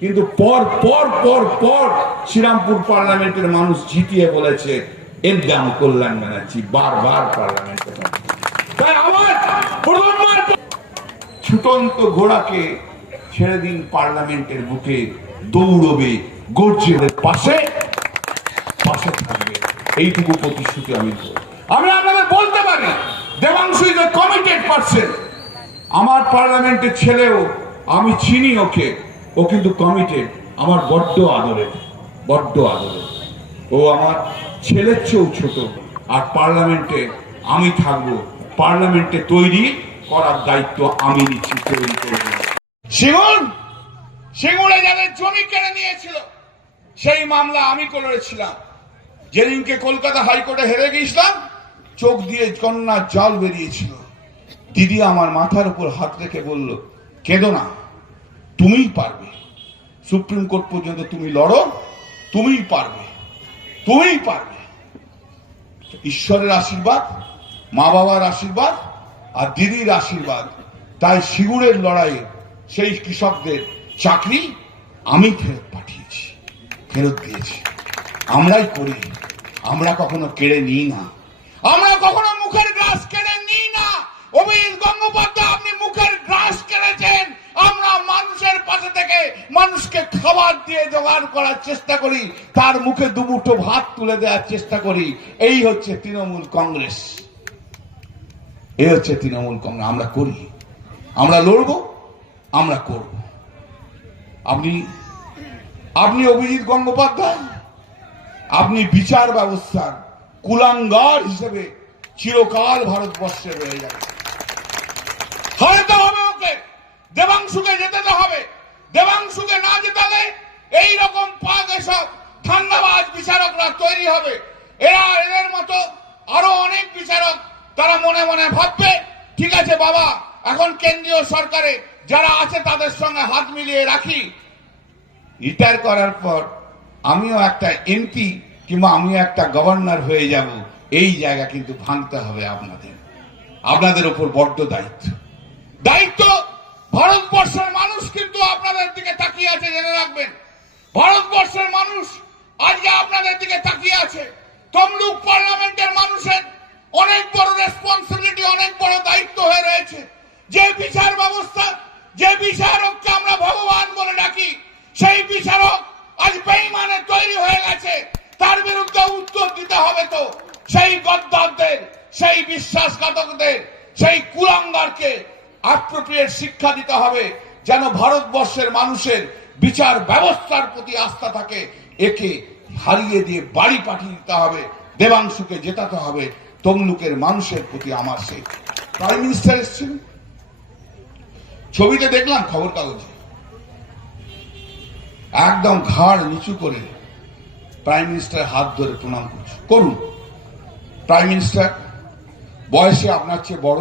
কিন্তু পর পর পর পর শ্রীরামপুর পার্লামেন্টের মানুষ জিতিয়ে বলেছে এক্সাম কল্যাণ ব্যানার্জি, বারবার পার্লামেন্টে তাই আমার প্রথমবার ছুটন্ত ঘোড়াকে ছেড়ে দিন পার্লামেন্টের বুকে দৌড়বে গর্জে পাশে পাশে থাকবে। এইটুকু প্রতিশ্রুতি আমি দেব। আমি আপনাদের বলতে পারি, দেবাংশু ইজ কমিটেড পার্সন আমার পার্লামেন্টের ছেলেও, আমি চিনি ওকে। ও কিন্তু কমিটেড আমার বড্ড আদরের বড্ড আদরের ও আমার ছেলের চেয়েও ছোট, আর পার্লামেন্টে আমি থাকব, পার্লামেন্টে তৈরি করার দায়িত্ব আমি নিচ্ছি, তৈরি করব। সিঙ্গুর সিঙ্গুরে যাদের জমি কেড়ে নিয়েছিল। সেই মামলা আমি করেছিলাম। যেদিনকে কলকাতা হাইকোর্টে হেরে গিয়েছিলাম, চোখ দিয়ে কন্যার জল বেরিয়েছিল। দিদি আমার মাথার উপর হাত রেখে বলল, কেঁদো না, তুমিই পারবে। সুপ্রিম কোর্ট পর্যন্ত তুমি লড়ো, তুমিই পারবে তুমিই পারবে। ঈশ্বরের আশীর্বাদ, মা বাবার আশীর্বাদ আর দিদির আশীর্বাদ। তাই সিগুরের লড়াইয়ে সেই কৃষকদের চাকরি আমি ফেরত পাঠিয়েছি, ফেরত দিয়েছি। আমরাই করি, আমরা কখনো কেড়ে নিই না। আমরা কখনো মুখের গ্রাস কেড়ে নিই না। অভিজিৎ গঙ্গোপাধ্যায়, আপনি মুখের গ্রাস কেড়েছেন। মানুষের পাশে থেকে মানুষকে খাবার দিয়ে জোগাড় করার চেষ্টা করি, তার মুখে দুমুঠো ভাত তুলে দেওয়ার চেষ্টা করি। এই হচ্ছে তৃণমূল কংগ্রেস। এই হচ্ছে তৃণমূল কংগ্রেস। আমরা করি। আমরা লড়বো, আমরা করব। আপনি আপনি অভিজিৎ গঙ্গোপাধ্যায়, আপনি বিচার ব্যবস্থার কুলাঙ্গার হিসেবে চিরকাল ভারতবর্ষে রয়ে যাবে হারাতে দেবাংশুকে জেতাতে হবে। দেবাংশুকে না জেতালে এই রকম পাক এসব ঠান্ডাবাজ বিচারকরা তৈরি হবে। এরা এদের মতো আরও অনেক বিচারক তারা মনে মনে ভাববে, ঠিক আছে বাবা, এখন কেন্দ্রীয় সরকারে যারা আছে তাদের সঙ্গে হাত মিলিয়ে রাখি। রিটায়ার করার পর আমিও একটা এমপি কিংবা আমিও একটা গভর্নর হয়ে যাব। এই জায়গা কিন্তু ভাঙতে হবে আপনাদের। আপনাদের উপর বড্ড দায়িত্ব। দায়িত্ব ভারতবর্ষের মানুষ কিন্তু আপনাদের দিকে তাকিয়ে আছে, জেনে রাখবেন। ভারতবর্ষের মানুষ আজকে আপনাদের দিকে তাকিয়ে আছে। তমলুক পার্লামেন্টের মানুষের অনেক বড় রেসপন্সিবিলিটি অনেক বড় দায়িত্ব হয়ে রয়েছে। যে বিচার ব্যবস্থা, যে বিচারককে আমরা ভগবান বলে ডাকি, সেই বিচারক আজ বেইমানে তৈরি হয়ে গেছে। তার বিরুদ্ধে উত্তর দিতে হবে তো। সেই গদ্দারদের, সেই বিশ্বাসঘাতকদের, সেই কুলাঙ্গারকে অ্যাপ্রোপ্রিয়েট শিক্ষা দিতে হবে যেন ভারতবর্ষের মানুষের বিচার ব্যবস্থার প্রতি আস্থা থাকে। একে হারিয়ে দিয়ে বাড়ি পাঠিয়ে দিতে হবে, দেবাংশুকে জেতাতে হবে, তমলুকের মানুষের প্রতি আমার সেই। প্রাইম মিনিস্টার এসেছিল ছবিতে দেখলাম খবর কাগজে। একদম ঘাড় নিচু করে প্রাইম মিনিস্টার হাত ধরে প্রণাম করছে। করুন। প্রাইম মিনিস্টার বয়সে আপনার চেয়ে বড়।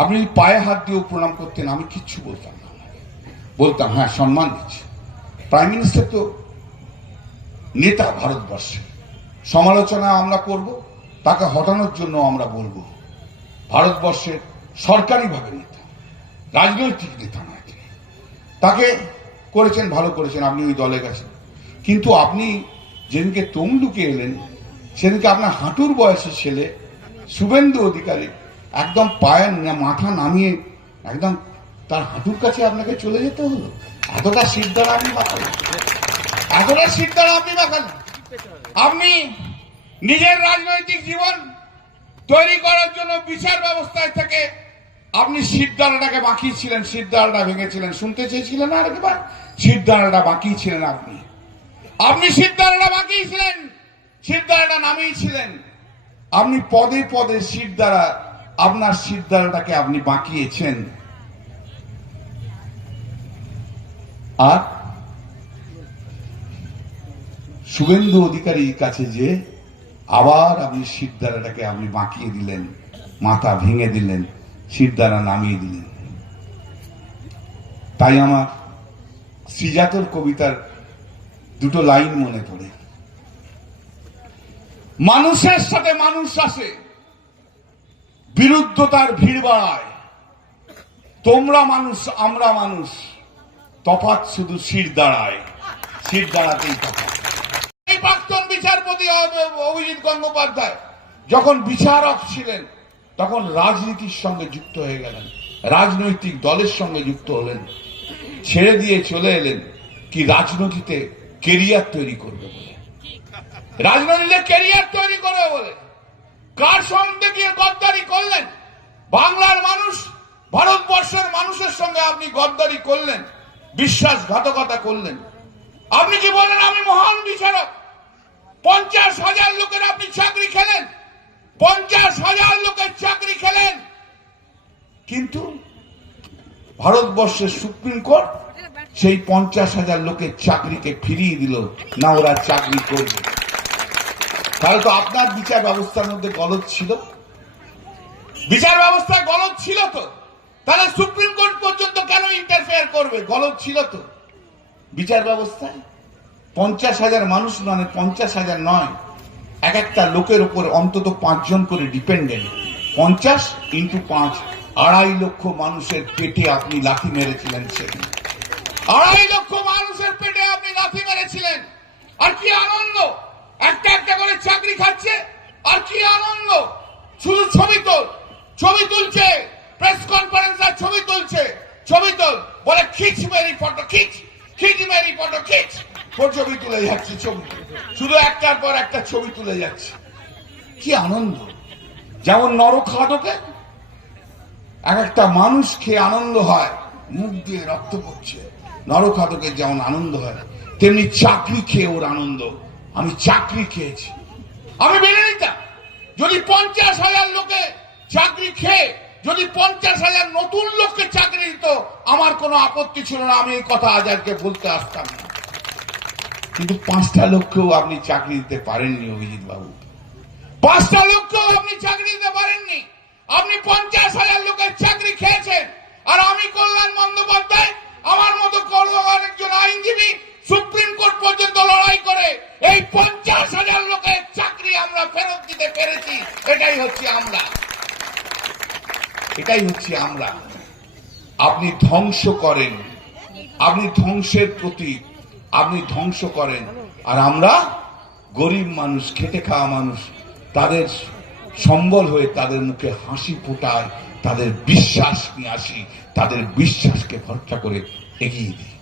আপনি যদি পায়ে হাত দিয়েও প্রণাম করতেন, আমি কিচ্ছু বলতাম না বলতাম হ্যাঁ সম্মান দিচ্ছি। প্রাইম মিনিস্টার তো নেতা ভারতবর্ষে। সমালোচনা আমরা করব, তাকে হটানোর জন্য আমরা বলব, ভারতবর্ষের সরকারিভাবে নেতা, রাজনৈতিক নেতা নয় তিনি। তাকে করেছেন, ভালো করেছেন, আপনি ওই দলে গেছেন। কিন্তু আপনি যেদিনকে তমলুকে এলেন, সেদিনকে আপনার হাঁটুর বয়সের ছেলে শুভেন্দু অধিকারী একদম পায়ের মাথা নামিয়ে একদম তার হাঁটুর কাছে আপনাকে চলে যেতে হলো। এতটা সিদ্ধারা আপনি বাঁকালেন। এতটা সিদ্ধারা আপনি বাঁকালেন। আপনি নিজের রাজনৈতিক জীবন তৈরি করার জন্য বিচার ব্যবস্থায় থেকে আপনি সিদ্ধারাটাকে বাঁকিয়েছিলেন সিদ্ধারাটা ভেঙেছিলেন। শুনতে চেয়েছিলেন আর একবার? সিদ্ধারাটা বাঁকিয়েছিলেন আপনি। আপনি সিদ্ধারাটা বাঁকিয়েছিলেন সিদ্ধারাটা নামিয়েছিলেন। আপনি পদে পদে সিট দ্বারা আপনার দ্বারাটাকে আপনি বাঁকিয়েছেন। আর শুভেন্দু অধিকারীর কাছে যে আবার আপনি সিদ্ধারাটাকে আপনি বাঁকিয়ে দিলেন, মাথা ভেঙে দিলেন সিদ্ধারা নামিয়ে দিলেন। তাই আমার শ্রীজাতর কবিতার দুটো লাইন মনে পড়ে। মানুষের সাথে মানুষ আসে। বিরুদ্ধতার ভিড় বাড়ায় তোমরা মানুষ, আমরা মানুষ। তফাৎ শুধু শির দাঁড়ায়। শির দাঁড়াতেই তফাৎ। এই প্রাক্তন বিচারপতি অভিজিৎ গঙ্গোপাধ্যায় যখন বিচারক ছিলেন, তখন রাজনীতির সঙ্গে যুক্ত হয়ে গেলেন। রাজনৈতিক দলের সঙ্গে যুক্ত হলেন। ছেড়ে দিয়ে চলে এলেন কি রাজনীতিতে কেরিয়ার তৈরি করবে বলে। রাজনীতিতে কেরিয়ার তৈরি করবে বলে। কার সঙ্গে গিয়ে গদ্দারি করলেন? বাংলার মানুষ, ভারতবর্ষের মানুষের সঙ্গে আপনি গদ্দারি করলেন, বিশ্বাসঘাতকতা করলেন। আপনি কি বলেন আমি মহান বিচারক? পঞ্চাশ হাজার লোকের আপনি চাকরি খেলেন, পঞ্চাশ হাজার লোকের চাকরি খেলেন। কিন্তু ভারতবর্ষের সুপ্রিম কোর্ট সেই পঞ্চাশ হাজার লোকের চাকরিকে ফিরিয়ে দিল। না ওরা চাকরি করবে। তাহলে তো আপনার বিচার ব্যবস্থার মধ্যে গলত ছিল। বিচার ব্যবস্থায় গলত ছিল তো। তাহলে সুপ্রিম কোর্ট পর্যন্ত কেন ইন্টারফেয়ার করবে? গলত ছিল তো। বিচার ব্যবস্থায় পঞ্চাশ হাজার মানুষ মানে পঞ্চাশ হাজার নয়, এক একটা লোকের উপর অন্তত পাঁচজন করে ডিপেন্ডেন্ট পঞ্চাশ ইন্টু পাঁচ, আড়াই লক্ষ মানুষের পেটে আপনি লাথি মেরেছিলেন সেদিন। আড়াই লক্ষ মানুষের পেটে আপনি লাথি মেরেছিলেন। আর কি আনন্দ! একটা একটা করে চাকরি খাচ্ছে, আর কি আনন্দ? শুধু ছবি তোল, ছবি তুলছে প্রেস কনফারেন্স আর ছবি তুলছে, ছবি তোল, বলে খিচ মেরি ফটো, খিচ খিচ মেরি ফটো, খিচ। ছবি তুলে যাচ্ছে, ছবি। শুধু একটার পর একটা ছবি তুলে যাচ্ছে। কি আনন্দ? যেমন নরখাদকে এক একটা মানুষ খেয়ে আনন্দ হয়, মুখ দিয়ে রক্ত পড়ছে। নরখাদকের যেমন আনন্দ হয়, তেমনি চাকরি খেয়ে ওর আনন্দ। আমি চাকরি খেয়েছি। আমি মেনে নিতাম। যদি পঞ্চাশ হাজার লোকে চাকরি খেয়ে, যদি পঞ্চাশ হাজার নতুন লোককে চাকরি দিত, আমার কোনো আপত্তি ছিল না। আমি এই কথা আজাদকে বলতে আসতাম না। কিন্তু পাঁচটা লোককেও আপনি চাকরি দিতে পারেননি, অভিজিৎ বাবু। পাঁচটা লোককেও আপনি চাকরি দিতে পারেননি। আপনি পঞ্চাশ হাজার লোকের চাকরি খেয়েছেন। আর আমি কল্যাণ বন্দ্যোপাধ্যায়, আমার মতো কল্যাণ একজন আইনজীবী, সুপ্রিম কোর্ট এটাই হচ্ছে আমরা। এটাই হচ্ছে আমরা। আপনি ধ্বংস করেন। আপনি ধ্বংসের প্রতি আপনি ধ্বংস করেন। আর আমরা গরিব মানুষ, খেটে খাওয়া মানুষ, তাদের সম্বল হয়ে তাদের মুখে হাসি ফোটায়, তাদের বিশ্বাস নিয়ে আসি, তাদের বিশ্বাসকে ভরসা করে এগিয়ে দিই।